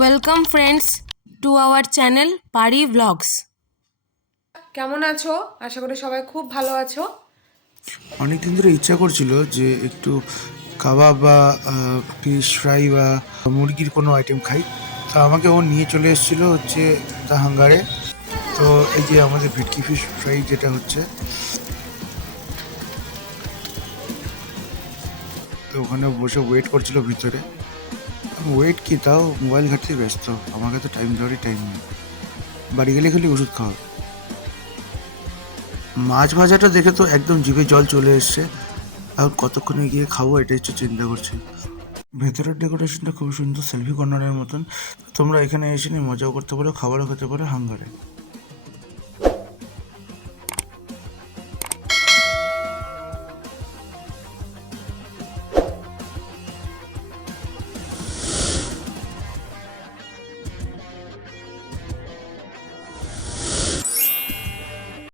Welcome friends to our channel পারি blogs. কেমন আছো? আশা করি সবাই খুব ভালো আছো। অনেকদিন ধরে ইচ্ছা করছিল যে একটু কাবাব বা ফিশ ফ্রাই বা মুরগির কোনো আইটেম খাই। তো আমাকে ও নিয়ে চলে এসেছিল হচ্ছে দ্য হাঙ্গারে। তো এই যে আমাদের ভেটকি ফিশ ফ্রাই যেটা হচ্ছে, তো ওখানে বসে ওয়েট করছিল ভিতরে। ওয়েট কি, তাও মোবাইল ঘাটতে ব্যস্ত, আমাকে তো টাইম দেওয়ারই টাইম নেই, বাড়ি গেলে খালি ওষুধ খাওয়া। মাছ ভাজাটা দেখে তো একদম জিভে জল চলে এসছে, আর কতক্ষণে গিয়ে খাবো এটাই হচ্ছে চিন্তা করছি। ভেতরের ডেকোরেশনটা খুব সুন্দর, সেলফি কর্নারের মতন। তোমরা এখানে এসে নিয়ে মজাও করতে পারো, খাবারও খেতে পারো হাঙ্গারে।